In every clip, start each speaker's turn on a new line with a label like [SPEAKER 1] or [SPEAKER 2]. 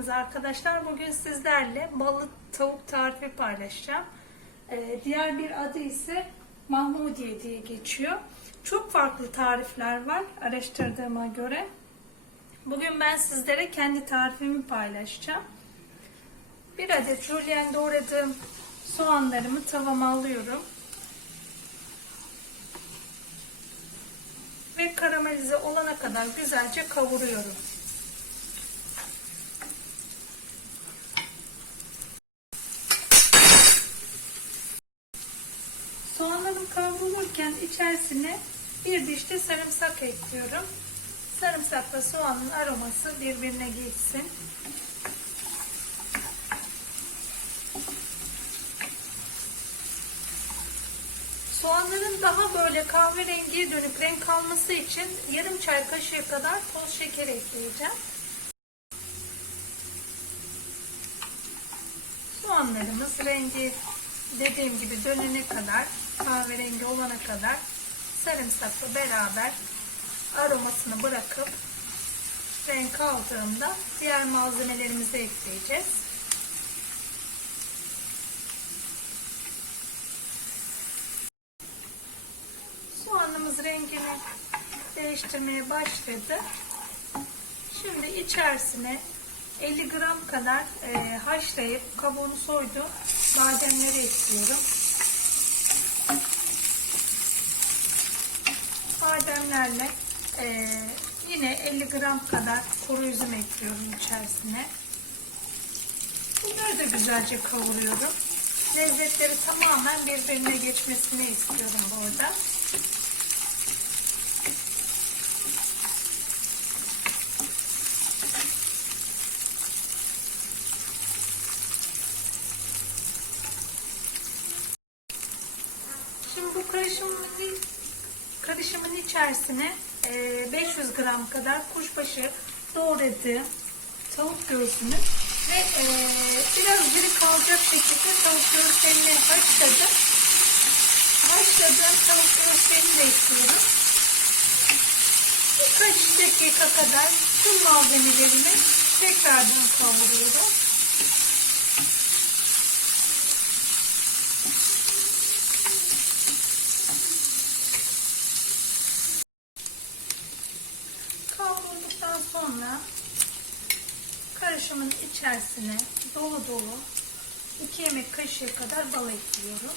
[SPEAKER 1] geldiniz arkadaşlar. Bugün sizlerle balık tavuk tarifi paylaşacağım. Ee, diğer bir adı ise Mahmudiye diye geçiyor. Çok farklı tarifler var araştırdığıma göre. Bugün ben sizlere kendi tarifimi paylaşacağım. Bir adet julienne doğradığım soğanlarımı tavama alıyorum. Ve karamelize olana kadar güzelce kavuruyorum. Soğanlarım kavrulurken içerisine bir diş de sarımsak ekliyorum. Sarımsakla soğanın aroması birbirine geçsin. Soğanların daha böyle kahverengiye dönük renk alması için yarım çay kaşığı kadar toz şeker ekleyeceğim. Soğanlarımız rengi dediğim gibi dönene kadar kahverengi olana kadar sarımsakla beraber aromasını bırakıp renk aldığında diğer malzemelerimizi ekleyeceğiz. Soğanımız rengini değiştirmeye başladı. Şimdi içerisine 50 gram kadar e, haşlayıp kabuğunu soyduğum bademleri ekliyorum. Bademlerle e, yine 50 gram kadar kuru üzüm ekliyorum içerisine. Bunları da güzelce kavuruyorum. Lezzetleri tamamen birbirine geçmesini istiyorum burada. Bu karışımın, karışımın içerisine e, 500 gram kadar kuşbaşı doğradığım tavuk göğsünü ve e, biraz diri kalacak şekilde tavuk göğslerini haşladım. Haşladığım tavuk göğslerini de ekliyorum. Birkaç dakika kadar tüm malzemelerimi tekrardan kavuruyorum. Kavrulduktan sonra karışımın içerisine dolu dolu 2 yemek kaşığı kadar bal ekliyorum.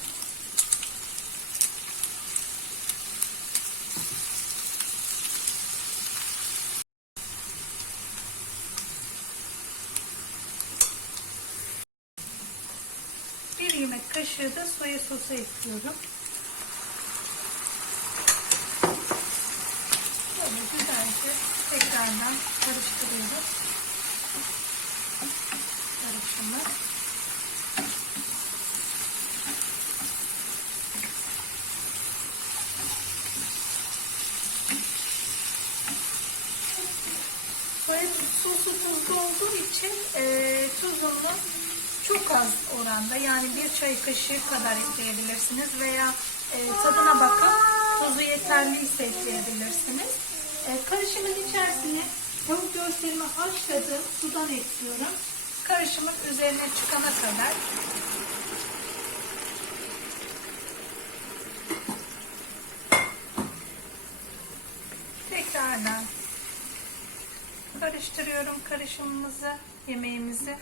[SPEAKER 1] Bir yemek kaşığı da soya sosu ekliyorum. Böyle güzelce tekrardan karıştırıyoruz. Karışımı. Soya sosu tuzlu olduğu için e, tuzunu çok az oranda yani bir çay kaşığı kadar ekleyebilirsiniz veya e, tadına bakıp tuzu yeterliyse ekleyebilirsiniz. E, karışımın içerisine tavuk göğslerimi haşladım sudan ekliyorum. Karışımın üzerine çıkana kadar tekrardan karıştırıyorum karışımımızı, yemeğimizi.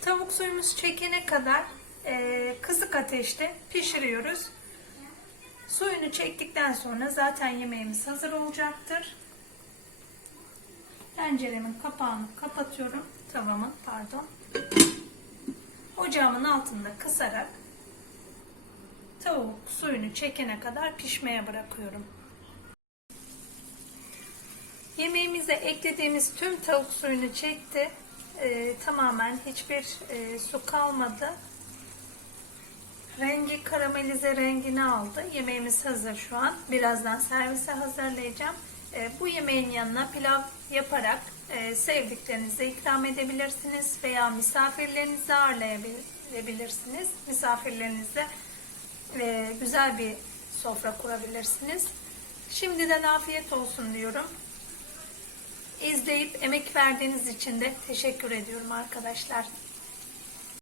[SPEAKER 1] Tavuk suyumuz çekene kadar e, kısık ateşte pişiriyoruz. Suyunu çektikten sonra zaten yemeğimiz hazır olacaktır. Tenceremin kapağını kapatıyorum. Tavamın pardon. Ocağımın altında kısarak tavuk suyunu çekene kadar pişmeye bırakıyorum. Yemeğimize eklediğimiz tüm tavuk suyunu çekti. Ee, tamamen hiçbir e, su kalmadı. Rengi karamelize rengini aldı. Yemeğimiz hazır şu an. Birazdan servise hazırlayacağım. Ee, bu yemeğin yanına pilav yaparak e, sevdiklerinize ikram edebilirsiniz veya misafirlerinizi ağırlayabilirsiniz. Misafirlerinize e, güzel bir sofra kurabilirsiniz. Şimdiden afiyet olsun diyorum. izleyip emek verdiğiniz için de teşekkür ediyorum arkadaşlar.